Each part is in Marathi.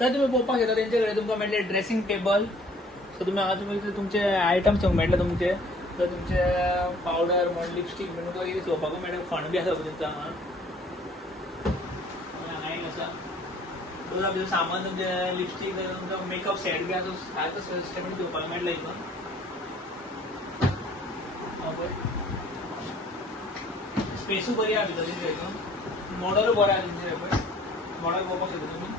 तर तुम्ही पळोवपाक शकता तेंचे तुमकां मेळटले ड्रेसिंग टेबल. सो तुम्ही तुमचे आयटम्स मेळटले तुमचे. तर तुमचे पावडर म्हण लिपस्टीक म्हणून तुका कितें घेवपाकूय मेळटा. खण बी आसा तुमचा हांगा. हांगा एक आसा. तुका भितर सामान तुमचे लिपस्टीक तुमचो मेकअप सेट बी आसा सारको सिस्टमॅटीक घेवपाक मेळटले हितून. स्पेसूय बरी आहा भितर हितून. मॉडलूय बरो आहा तुमचे पळय. मॉडल पळोवपाक शकता तुमी.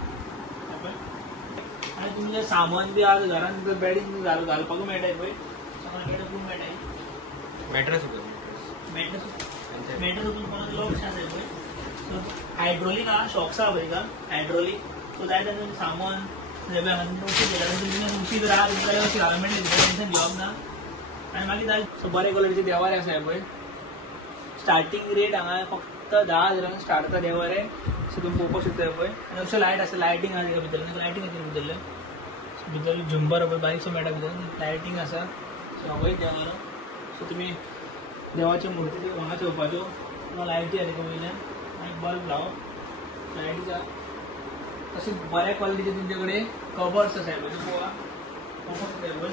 आणि तुमचे सामान बी आज घरान बेडीन घालपाकूय मेळटा पळय. सामान खूब मेळटा. मॅट्रेस तुम्हाला लॉक्स आसा पळय. हायड्रोलिक आहा, शॉक्स आहा पळय का हायड्रोलिक. सो जाय तेन्ना सामान तुमची जर आहा तुमकां अशी घालूंक मेळटली टेन्शन घेवप ना. आनी मागीर जाय सो बरे क्वॉलिटीचे देवारे आसा पळय. स्टार्टींग रेट हांगा फक्त 10,000 स्टार्ट जाता देवारे. सो तुमी पळोवपाक शकता पळय. आनी अशें लायट आसा, लायटींग आहा तेका भितर. लायटींग आसा भितरले. भितर झुंबर पळय बारीकसो मेळटा भितर. लायटींग आसा. सो हांगा एक देवारो. सो तुमी देवाच्यो मुर्ती हांगा ठेवपाच्यो. तुम्हाला लायटी आहा तेका वयल्यान. आनी बल्ब लावप लायटीचा. तशेंच बऱ्या क्वॉलिटीचे तुमचे कडेन कवर्स आसा पळय. पळोवया ओपन टेबल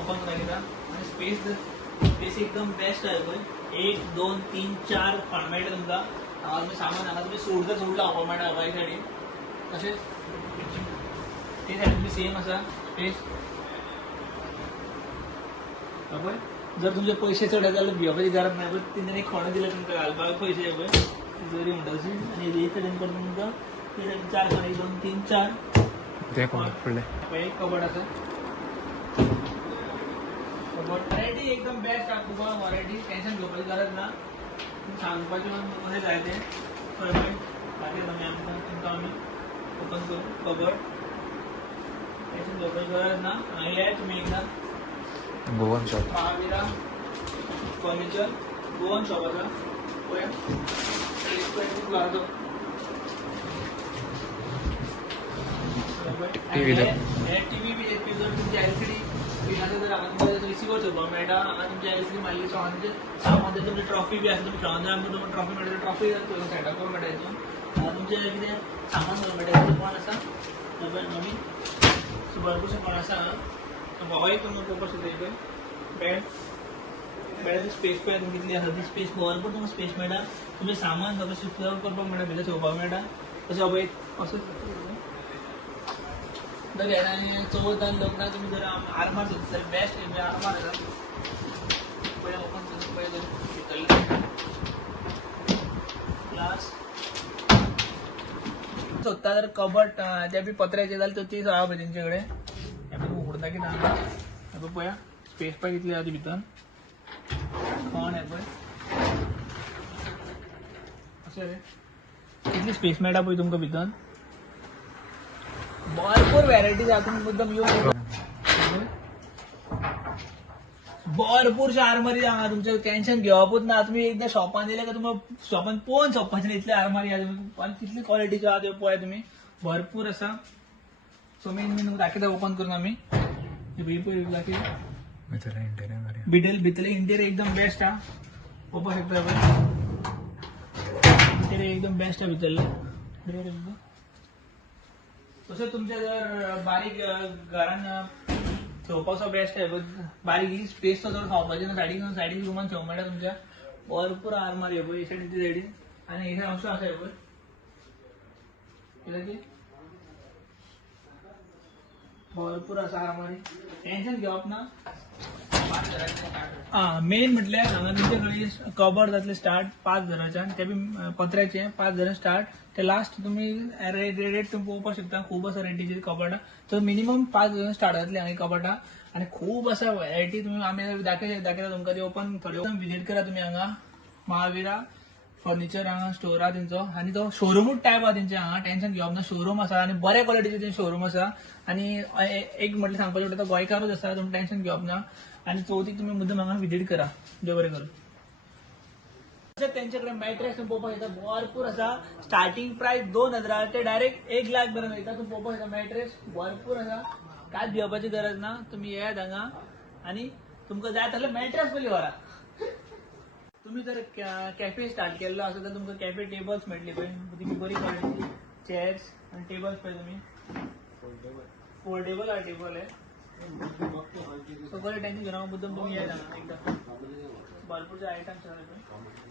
ओपन करा. आनी स्पेस एकदम बेस्ट आहे पळय. 1 2 3 4 खण मेळटा तुमकां. हांगा तुमी सामान हांगा तुमी सोडून लावपाक मेळटा बाय सायडीन. तशेंच ते सायडीन तुमी सेम आसा स्पेस. पळय जर तुमचे पयशे चड जाल्यार भिवपाची गरज ना. पळय तेंच्यांनी खण दिले तुमकां घालपाक पयशे पळय जोरी म्हणटा तशी. आनी हे सायडीन करता तुमकां 4 खण 1 2 3 4 पळय एक कबड आसा. व्हरायटी एकदम बेस्ट आहा. तुका व्हरायटी टेन्शन घेवपाची गरज ना. सांगपाचें कशें जाय तें कळ्ळें. बाकी तुमकां आमी ओपन करूं कबड. टेन्शन घेवपाची गरज ना. आयले तुमी एकदां Goan shop Mahavira furniture Goan shop आसा पळय. टीव्ही बी तुमची एलसीडी रिसिवर करपाक मेळटा. हांगा तुमची एलसीडी मारली सो हांगा सामान तुमची ट्रॉफी बी आसा. तुमी खेळून जाय तुमकां ट्रॉफी मेळटा. ट्रॉफी सेटअप करूंक मेळटा हितून. तुमचे कितें सामान करूंक मेळटा. कोण आसा नवीन सो भरपूरशे कोण आसा. हो एक तुमकां पळोवपाक शकता पळय बेड. बेडाची स्पेस पळय तुमी कितली आसा. ती स्पेस भरपूर तुमकां स्पेस मेळटा. तुमी सामान सगळें शिफ्ट करपाक मेळटा. भितर ठेवपाक मेळटा. तशें पळय असं जर येणारी चवथ आनी लग्नाक तुमी जर आरमार सोदता जाल्यार बेस्ट आरमार आसा. पळय ओपन करून पळय भितरले ग्लास सोदता जर कबड ते बी पत्र्याचे जाल्यार ती आहा पळय तेंचे कडेन. हे पळय उघडता कितें आहा पळय. पळया स्पेस पळय कितली आहा ती भितर. खण हे पळय अशें रे कितली स्पेस मेळटा पळय तुमकां भितर. भरपूर व्हरायटीज आहा. तुम्ही मुद्दम येऊन भरपूरशे आरमारी हांगा तुमचें टेन्शन घेवपूच ना. तुमी एकदां शॉपान येयले काय तुमकां शॉपान पळोवन सोंपपाचें इतले आरमारी आहा. आनी कितली क्वॉलिटीच्यो आहा त्यो पळय तुमी. भरपूर आसा. सो मेन दाखयता ओपन करून आमी. भितरले इंटेरियर एकदम बेस्ट आहा. पळोवपाक शकता पळय इंटेरियर एकदम बेस्ट आहा भितरले. तशेंच तुमचे जर बारीक घरान ठेवपाचो बेस्ट आहे. बारीक स्पेस तो चड खावपाचे ना. सायडीन रुमान ठेवूंक मेळटा तुमच्या. भरपूर आरमारी आहे पळय सायडीन ती सायडीन. आनी हे असो आसा पळय भरपूर आसा आरमारी. टेन्शन घेवप ना. मेन म्हटल्यार हांगा तुमचे कडेन कबड जातले स्टार्ट 5,000च्यान. ते बी पत्र्याचे 5,000 स्टार्ट. ते लास्ट तुमी रेट तुम्ही पळोवपाक शकता. खूब आसा रेंटीची कबडां. तर मिनिमम 5,000 स्टार्ट जातली हांगा कबडां. आनी खूब आसा व्हरायटी. तुमी आमी दाखयता तुमकां ते ओपन थोडे विजीट करा तुमी हांगा. महावीरा फर्निचर हांगा स्टोर आहा तेंचो. आनी तो शोरूमूच टायप आहा तेंचे हांगा. टेन्शन घेवप ना. शोरूम आसा आनी बऱ्या क्वॉलिटीचे शोरूम आसा. आनी एक म्हटल्यार सांगपाचें म्हटल्यार तो गोंयकारूच आसा. तुमी टेन्शन घेवप ना. आनी चवथीक तुमी मुद्दम हांगा विजीट करा. देव बरें करूं. तशेंच तेंचे कडेन मॅट्रेस तुमी पळोवपाक शकता. भरपूर आसा. स्टार्टींग प्रायस 2,000 ते डायरेक्ट 1,00,000 पर्यंत वयता. तुमी पळोवपाक शकता मॅट्रेस भरपूर आसा. कांयच भिवपाची गरज ना. तुमी येयात हांगा आनी तुमकां जाय जाल्यार मॅट्रेस पयलीं व्हरा. तुम्ही जर कॅफे स्टार्ट केल्लो आसा तर तुमकां कॅफे टेबल्स मेळटली पळय. तुमी बरी क्वॉलिटी चेअर्स आनी टेबल्स पळय तुमी फोल्डेबल आहे टेबल आहे सगळे त्यांची घराबद्दल तुम्ही यायला ना एकदा भरपूरचे आयटम्स आहेत